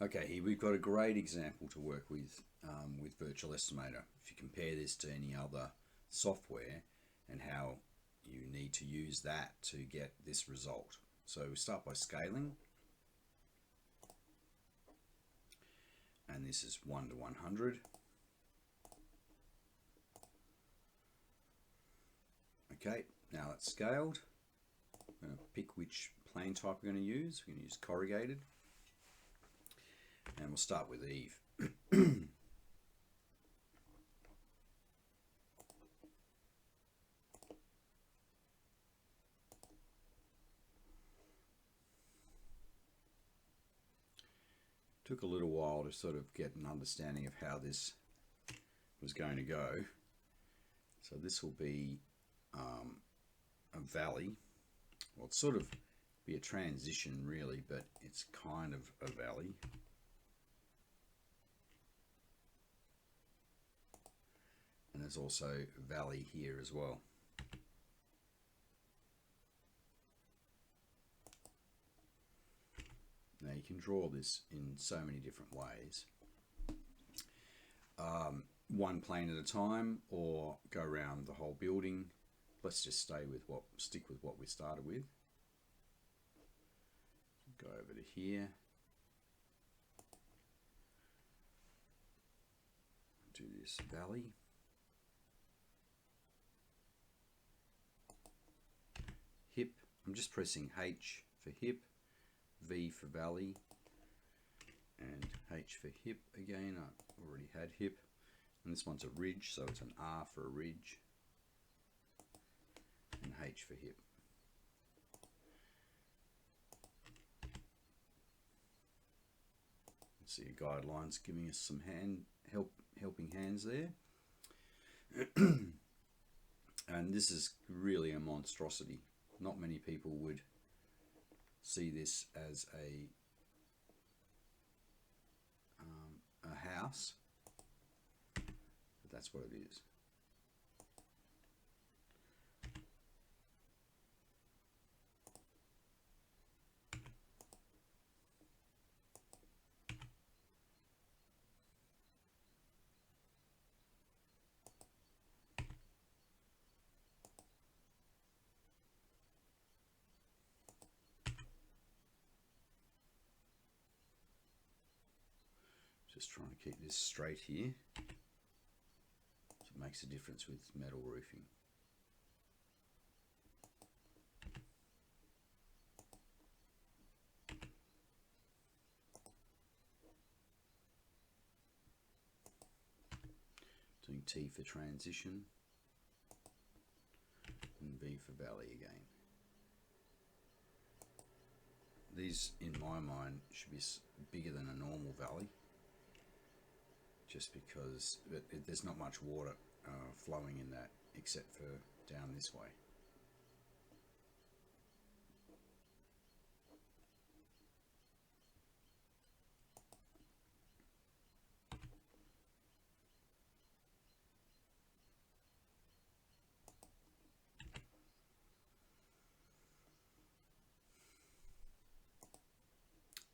Okay, here we've got a great example to work with Virtual Estimator. If you compare this to any other software and how you need to use that to get this result. So we start by scaling, and this is 1 to 100. Okay, now it's scaled. I'm going to pick which plane type we're going to use. We're going to use corrugated, and we'll start with Eve. Took a little while to sort of get an understanding of how this was going to go. So this will be a valley. Well, it's sort of be a transition really, but it's kind of a valley. And there's also valley here as well. Now you can draw this in so many different ways. One plane at a time, or go around the whole building. Let's just stick with what we started with. Go over to here. Do this valley. Hip. I'm just pressing H for hip, V for valley, and H for hip again. I already had hip. And this one's a ridge, so it's an R for a ridge, and H for hip. See guidelines giving us some helping hands there. And this is really a monstrosity. Not many people would see this as a house, but that's what it is. Just trying to keep this straight here. So it makes a difference with metal roofing. Doing T for transition, and V for valley again. These, in my mind, should be bigger than a normal valley, just because there's not much water flowing in that except for down this way.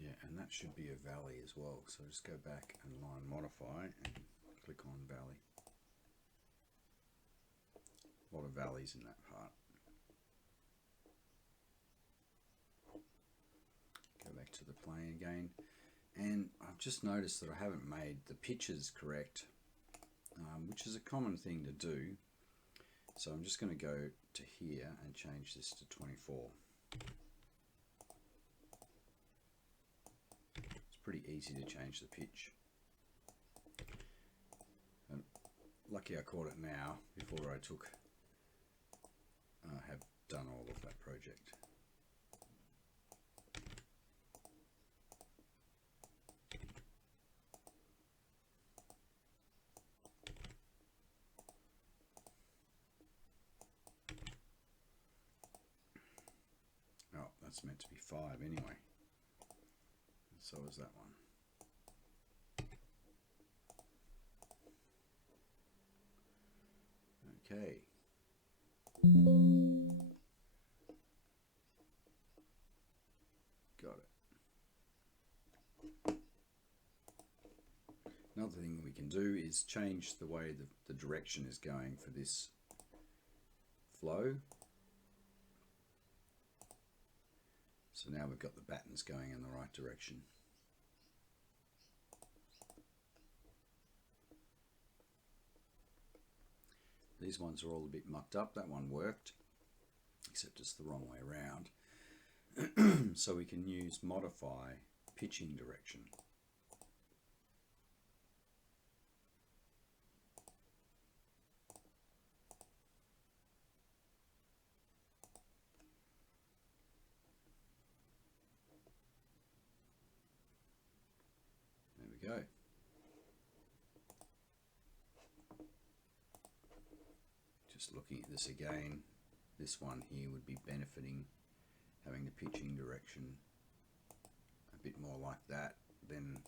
Yeah, and that should be a valley as well. So just go back and line modify and click on valley. A lot of valleys in that part. Go back to the plane again, and I've just noticed that I haven't made the pitches correct, which is a common thing to do. So I'm just going to go to here and change this to 24. It's pretty easy to change the pitch. And lucky I caught it now before I have done all of that project. Oh, that's meant to be 5 anyway. And so is that one. Okay. Got it. Another thing we can do is change the way the direction is going for this flow. So now we've got the battens going in the right direction. These ones are all a bit mucked up. That one worked, except it's the wrong way around. So we can use modify pitching direction. There we go. Just looking at this again, this one here would be benefiting having the pitching direction a bit more like that. Then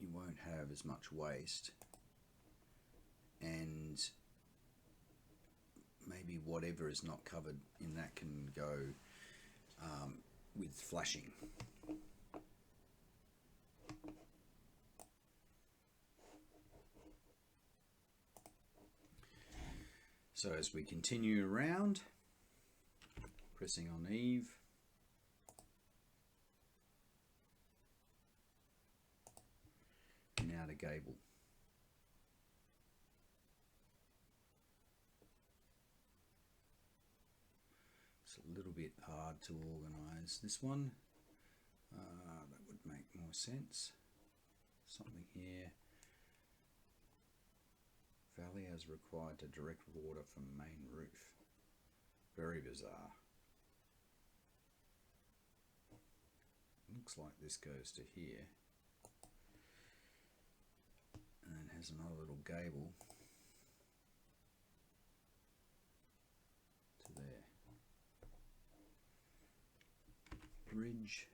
you won't have as much waste, and maybe whatever is not covered in that can go with flashing. So as we continue around, pressing on Eve, now to Gable. It's a little bit hard to organise this one. That would make more sense. Something here. Valley as required to direct water from main roof. Very bizarre. Looks like this goes to here and then has another little gable to there. Bridge.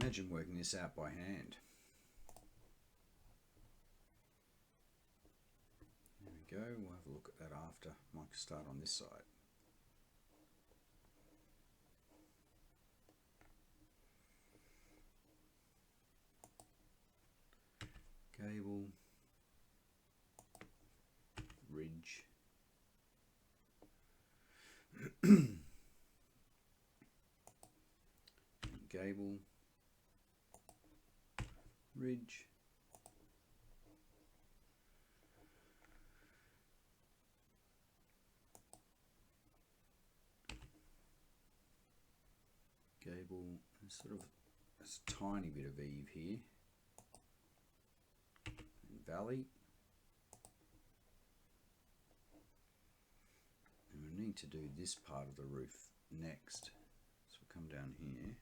Imagine working this out by hand. There we go, we'll have a look at that after. Might start on this side. Gable, ridge, gable, ridge, gable, and sort of a tiny bit of eave here, and valley, and we need to do this part of the roof next, so we'll come down here.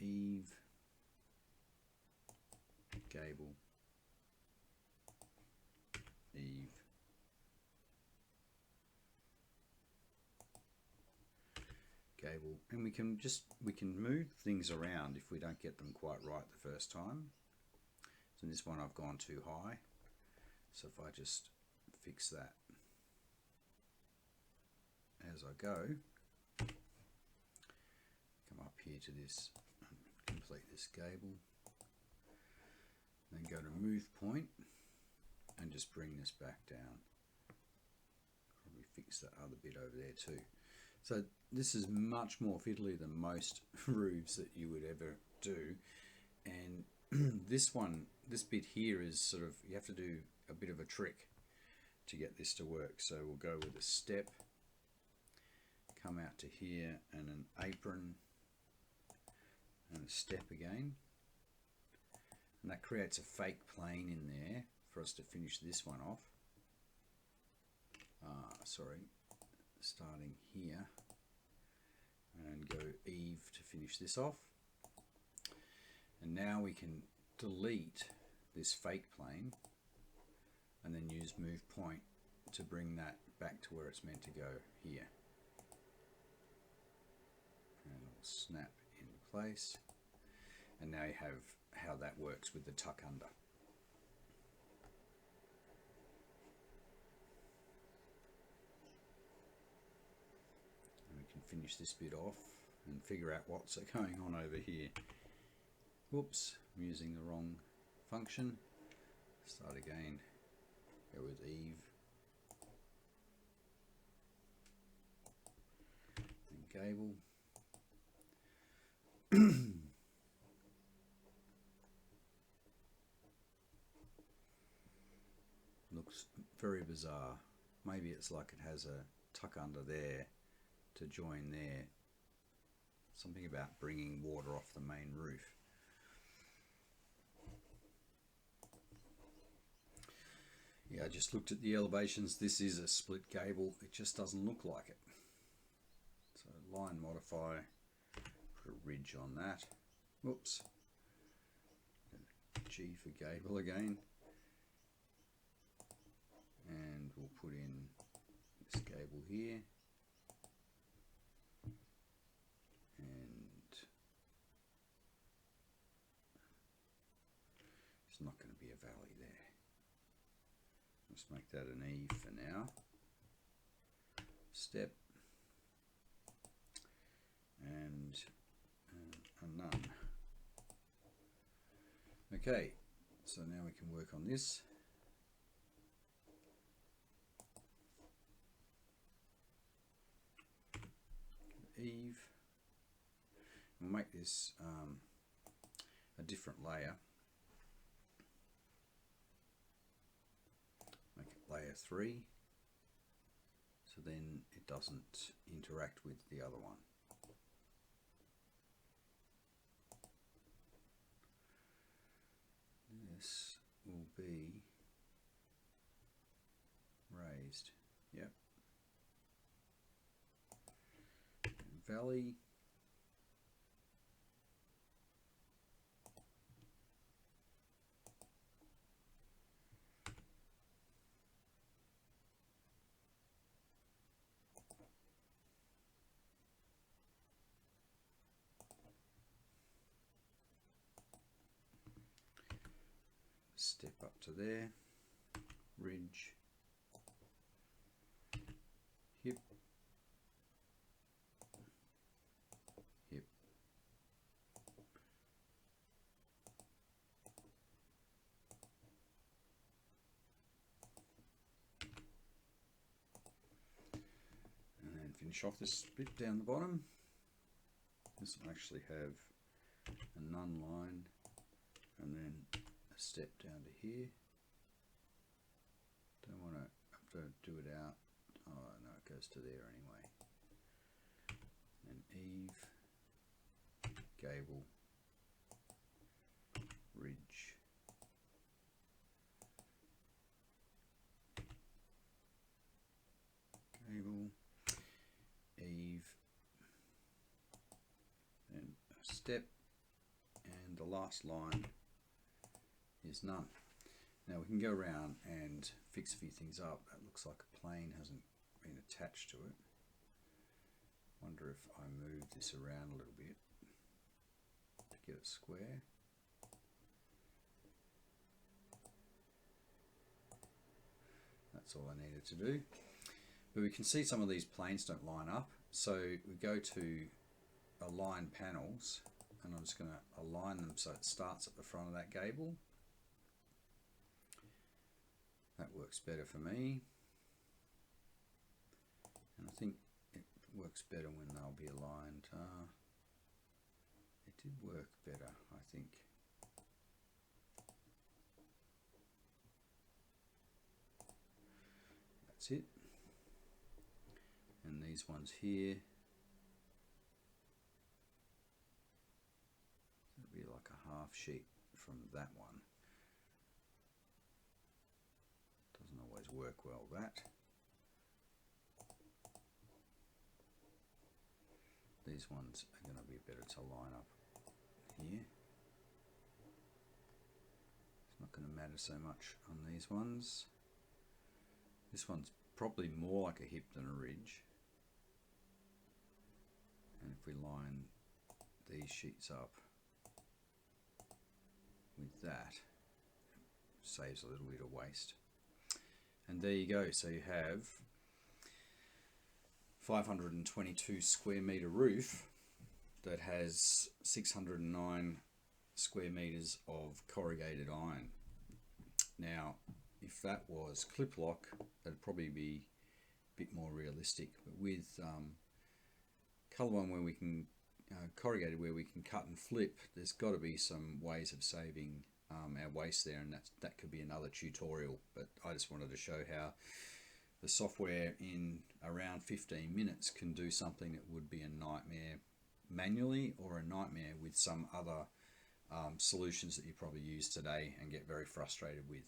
Eve, gable, Eve, gable, and we can move things around if we don't get them quite right the first time. So in this one I've gone too high, so if I just fix that as I go, come up here to this, complete this gable, then go to move point and just bring this back down. Probably fix that other bit over there too. So this is much more fiddly than most roofs that you would ever do, and this bit here is sort of, you have to do a bit of a trick to get this to work. So we'll go with a step, come out to here, and an apron, and a step again, and that creates a fake plane in there for us to finish this one off. Starting here, and go Eve to finish this off. And now we can delete this fake plane and then use move point to bring that back to where it's meant to go here. And it'll snap in place. And now you have how that works with the tuck under. finish this bit off and figure out what's going on over here. Whoops, I'm using the wrong function. Start again. Go with Eve. And Gable. Looks very bizarre. Maybe it's like it has a tuck under there to join there. Something about bringing water off the main roof. Yeah, I just looked at the elevations. This is a split gable. It just doesn't look like it. So line modify, put a ridge on that. Whoops. G for gable again. And we'll put in this gable here. And it's not going to be a valley there. Let's make that an E for now. Step. And a none. Okay, so now we can work on this. Eve. We'll make this a different layer. Make it layer 3, so then it doesn't interact with the other one. This will be raised. Yep. Valley. Step up to there. Ridge. Hip. Hip. And then finish off this bit down the bottom. This will actually have a none line and then a step down to here. Don't want to have to do it out. Oh no, it goes to there anyway. And Eve, gable, ridge, gable, Eve, and a step, and the last line is none. Now we can go around and fix a few things up. That looks like a plane hasn't been attached to it. Wonder if I move this around a little bit to get it square. That's all I needed to do. But we can see some of these planes don't line up. So we go to align panels, and I'm just going to align them so it starts at the front of that gable. That works better for me. And I think it works better when they'll be aligned. It did work better, I think. That's it. And these ones here, it'll be like a half sheet from that one. Doesn't always work well, that. These ones are going to be better to line up here. It's not going to matter so much on these ones. This one's probably more like a hip than a ridge. And if we line these sheets up with that, it saves a little bit of waste. And there you go. So you have 522 square meter roof that has 609 square meters of corrugated iron. Now, if that was clip lock, that'd probably be a bit more realistic. But with colour one where we can corrugated where we can cut and flip, there's got to be some ways of saving our waste there, and that could be another tutorial. But I just wanted to show how the software in around 15 minutes can do something that would be a nightmare manually, or a nightmare with some other solutions that you probably use today and get very frustrated with.